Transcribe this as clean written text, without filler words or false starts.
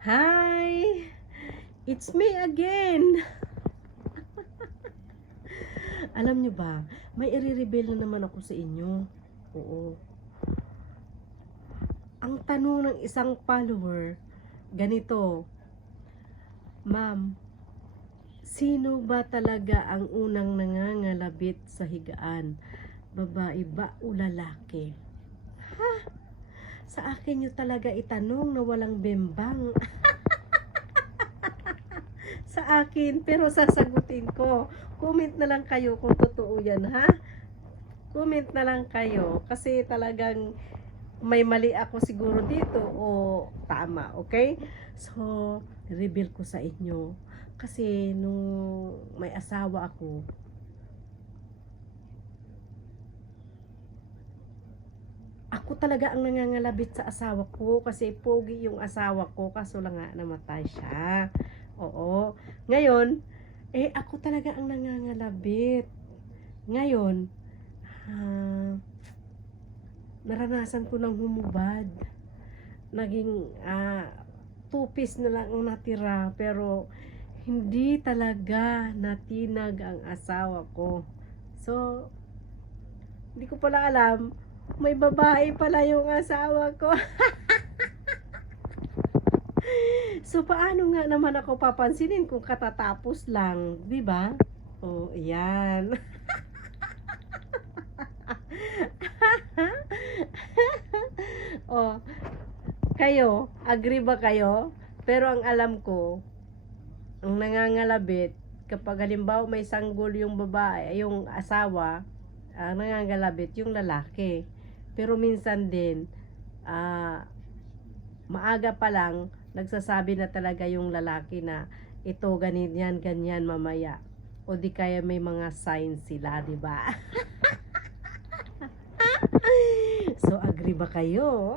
Hi! It's me again! Alam nyo ba, may i-reveal na naman ako sa inyo. Oo. Ang tanong ng isang follower, ganito, Ma'am, sino ba talaga ang unang nangangalabit sa higaan? Babae ba o lalaki? Ha? Sa akin nyo talaga itanong na walang bembang. Sa akin, pero sasagutin ko. Comment na lang kayo kung totoo yan, ha? Comment na lang kayo kasi talagang may mali ako siguro dito o tama, okay? So, reveal ko sa inyo kasi nung may asawa ako talaga ang nangangalabit sa asawa ko kasi pogi yung asawa ko kaso lang nga namatay siya. Oo. Ngayon, ako talaga ang nangangalabit. Ngayon, naranasan ko ng humubad. Naging 2 piece na lang ang natira pero hindi talaga natinag ang asawa ko. So, hindi ko pala alam, may babae pala yung asawa ko. So, paano nga naman ako papansinin kung katatapos lang, di ba? Oh, yan. Oh, kayo, agree ba kayo? Pero ang alam ko, ang nangangalabit, kapag halimbawa may sanggol yung babae, yung asawa, ang nangangalabit yung lalaki. Pero minsan din, maaga pa lang, nagsasabi na talaga yung lalaki na ito, ganyan, ganyan mamaya. O di kaya may mga signs sila, di ba? So, agree ba kayo?